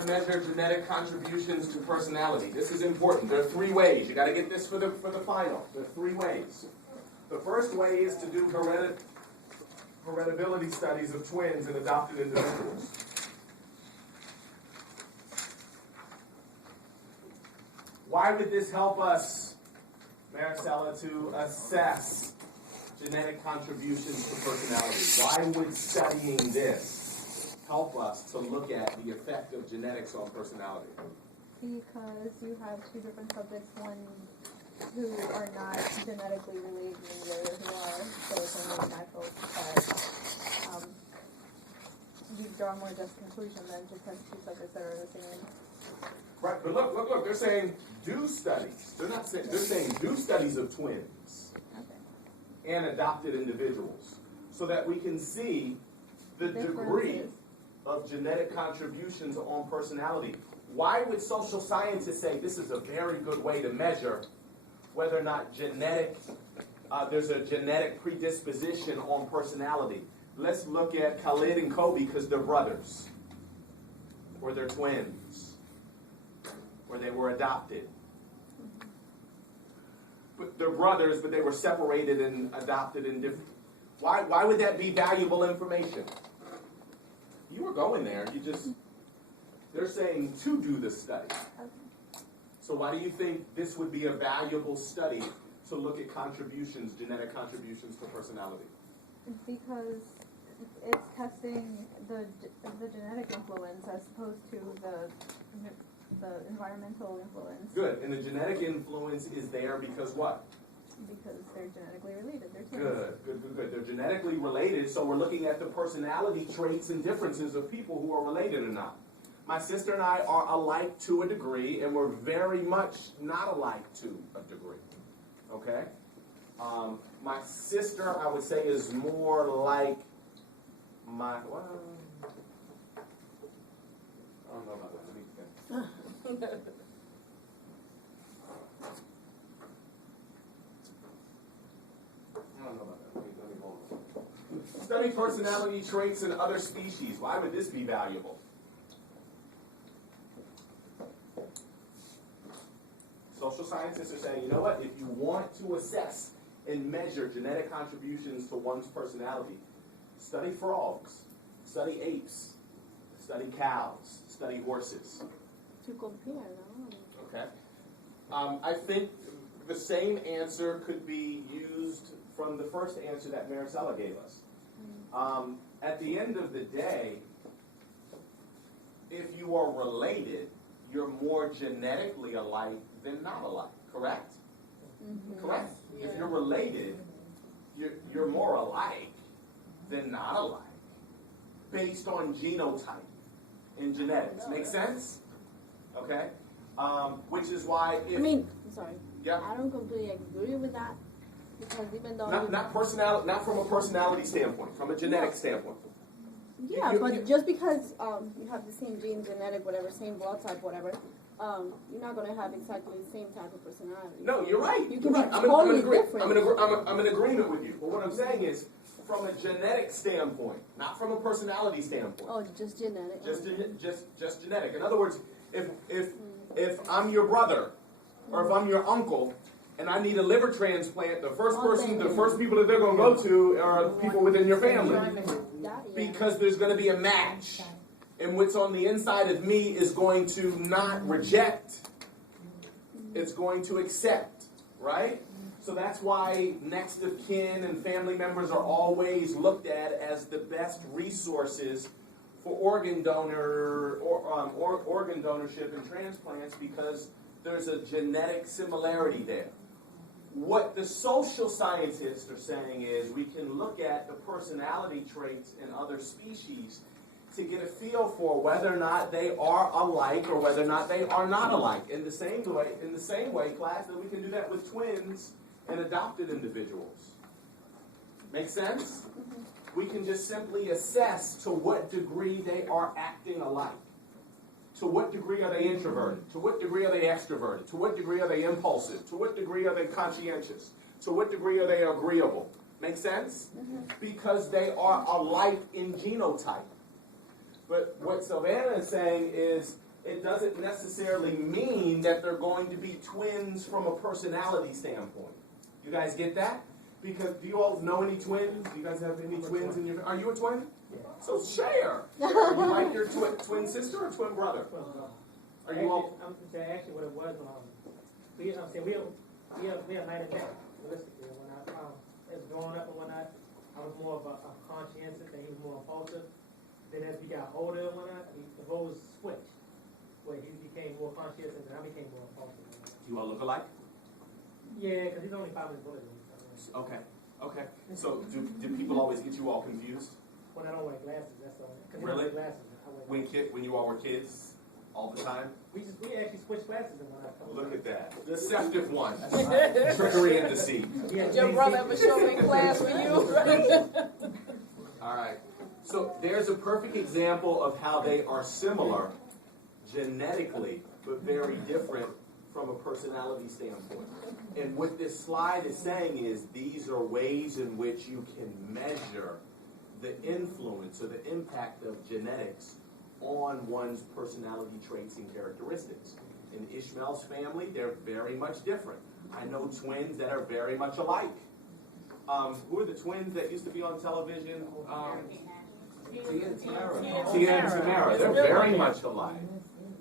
to measure genetic contributions to personality. This is important. There are 3 ways. You got to get this for the final. There are 3 ways. The first way is to do hereditability studies of twins and adopted individuals. Why would this help us, Maricela, to assess genetic contributions to personality? Why would studying this help us to look at the effect of genetics on personality? Because you have 2 different subjects, one who are not genetically related and the other who are, so it's only natural that you draw more just conclusion than just have 2 subjects that are the same. Right, but look, they're saying do studies. They're saying do studies of twins and adopted individuals so that we can see the degree of genetic contributions on personality. Why would social scientists say this is a very good way to measure whether or not there's a genetic predisposition on personality? Let's look at Khalid and Kobe because they're brothers, or they're twins, or they were adopted. But they're brothers, but they were separated and adopted in different. Why would that be valuable information? You were going there. They're saying to do the study. So why do you think this would be a valuable study to look at contributions, genetic contributions to personality? Because it's testing the genetic influence as opposed to the environmental influence. Good. And the genetic influence is there because what? Because they're genetically related. They're twins. Good. They're genetically related, so we're looking at the personality traits and differences of people who are related or not. My sister and I are alike to a degree, and we're very much not alike to a degree. Okay? My sister, I would say, is more like my... Well, I don't know about that. Let me think. I don't know about that. Let me hold on. Study personality traits in other species. Why would this be valuable? Social scientists are saying, you know what? If you want to assess and measure genetic contributions to one's personality, study frogs, study apes, study cows, study horses. To compare, no? Okay. I think the same answer could be used from the first answer that Maricela gave us. At the end of the day, if you are related, you're more genetically alike than not alike, correct? Mm-hmm. Correct? Yeah. If you're related, you're more alike than not alike, based on genotype in genetics. Make sense? Okay? Which is why if... I'm sorry. Yeah. I don't completely agree with that, because even though... Not from a personality standpoint, from a genetic standpoint. Yeah, but just because you have the same gene, genetic, whatever, same blood type, whatever, you're not going to have exactly the same type of personality. No, you're right. You can be I'm totally different. I'm in agreement with you. But what I'm saying is, from a genetic standpoint, not from a personality standpoint. Oh, just genetic. Just genetic. In other words, if I'm your brother, or if I'm your uncle, and I need a liver transplant, the first people that they're going to go to are people within your family. Because there's going to be a match. And what's on the inside of me is going to not reject. It's going to accept. Right? So that's why next of kin and family members are always looked at as the best resources for organ donorship and transplants, because there's a genetic similarity there. What the social scientists are saying is we can look at the personality traits in other species to get a feel for whether or not they are alike or whether or not they are not alike. In the same way, class, that we can do that with twins and adopted individuals. Make sense? We can just simply assess to what degree they are acting alike. To what degree are they introverted? To what degree are they extroverted? To what degree are they impulsive? To what degree are they conscientious? To what degree are they agreeable? Make sense? Because they are alike in genotype. But what Savannah is saying is it doesn't necessarily mean that they're going to be twins from a personality standpoint. You guys get that? Because do you all know any twins? Do you guys have any twins in your? Are you a twin? Yeah. So share. You like your twin sister or twin brother? Are you all? Actually, what it was, we have night and day, realistically. When I as growing up and whatnot, I was more of a conscientious, and he was more impulsive. Then as we got older and whatnot, the roles switched, where he became more conscientious and I became more impulsive. You all look alike? Yeah, because he's only 5 minutes older than me. So, Okay. Okay. So do people always get you all confused? when I don't wear glasses, that's all. Because Really? he don't wear glasses. I wear When you all were kids, all the time? we actually switched glasses and when I come. Look at that. Deceptive one. Trickery and deceit. Yeah, Your brother ever show me class for you? All right. So there's a perfect example of how they are similar genetically, but very different from a personality standpoint. And what this slide is saying is these are ways in which you can measure the influence or the impact of genetics on one's personality traits and characteristics. In Ishmael's family, they're very much different. I know twins that are very much alike. Who are the twins that used to be on television? Tia and Tamara. They're very much alike.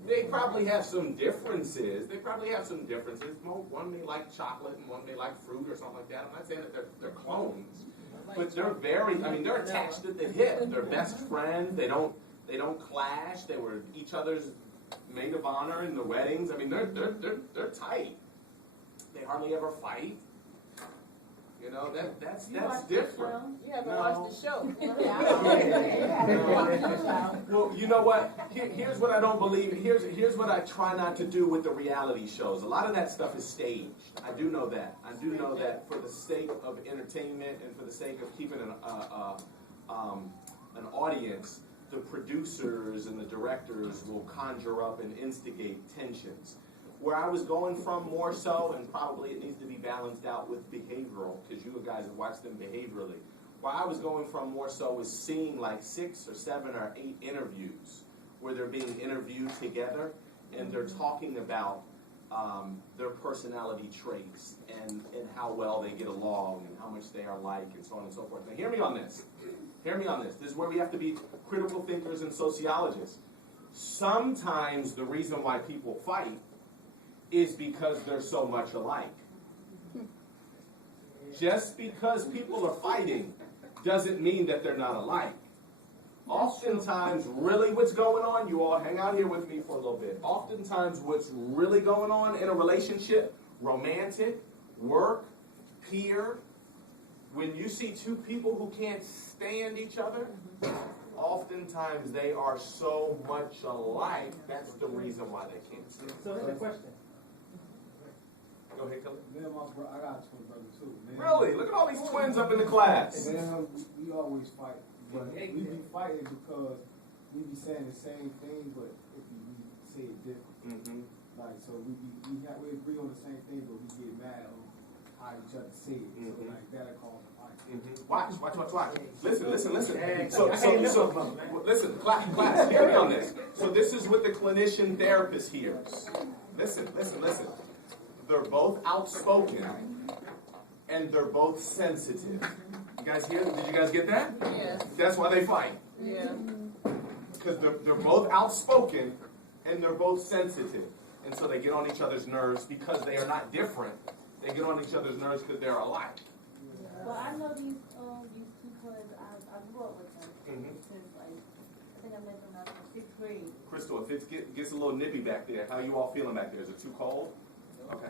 They probably have some differences. One may like chocolate and one may like fruit or something like that. I'm not saying that they're clones, but they're attached at the hip. They're best friends. They don't clash. They were each other's maid of honor in the weddings. I mean, they're tight. They hardly ever fight. You know, that's different. You haven't watched the show. Well, you know what? Here's what I don't believe. Here's what I try not to do with the reality shows. A lot of that stuff is staged. I do know that. I do know that for the sake of entertainment and for the sake of keeping an audience, the producers and the directors will conjure up and instigate tensions. Where I was going from more so, and probably it needs to be balanced out with behavioral, because you guys have watched them behaviorally. Where I was going from more so is seeing like 6 or 7 or 8 interviews where they're being interviewed together and they're talking about their personality traits and how well they get along and how much they are like and so on and so forth. Now hear me on this. Hear me on this. This is where we have to be critical thinkers and sociologists. Sometimes the reason why people fight is because they're so much alike. Just because people are fighting doesn't mean that they're not alike. Oftentimes, really what's going on, you all hang out here with me for a little bit. Oftentimes what's really going on in a relationship, romantic, work, peer, when you see 2 people who can't stand each other, oftentimes they are so much alike, that's the reason why they can't stand. So here's the question. Go ahead, Kelly. Me and my brother, I got a twin brother too. Really? Look at all these twins up in the class. Man, we always fight. But we be fighting because we be saying the same thing, but if we say it different. Mm-hmm. Like, so we agree on the same thing, but we get mad on how each other say it. So like that'll cause a fight. Mm-hmm. Watch. Listen. So listen, class, hear me on this. So this is what the clinician therapist hears. Listen. They're both outspoken and they're both sensitive. You guys hear? Did you guys get that? Yes. That's why they fight. Yeah. Because they're both outspoken and they're both sensitive. And so they get on each other's nerves because they are not different. They get on each other's nerves because they're alike. Well, I know these two because I grew up with them since like I think I met them after 6th grade. Crystal, if it gets a little nippy back there, how you all feeling back there? Is it too cold? Okay.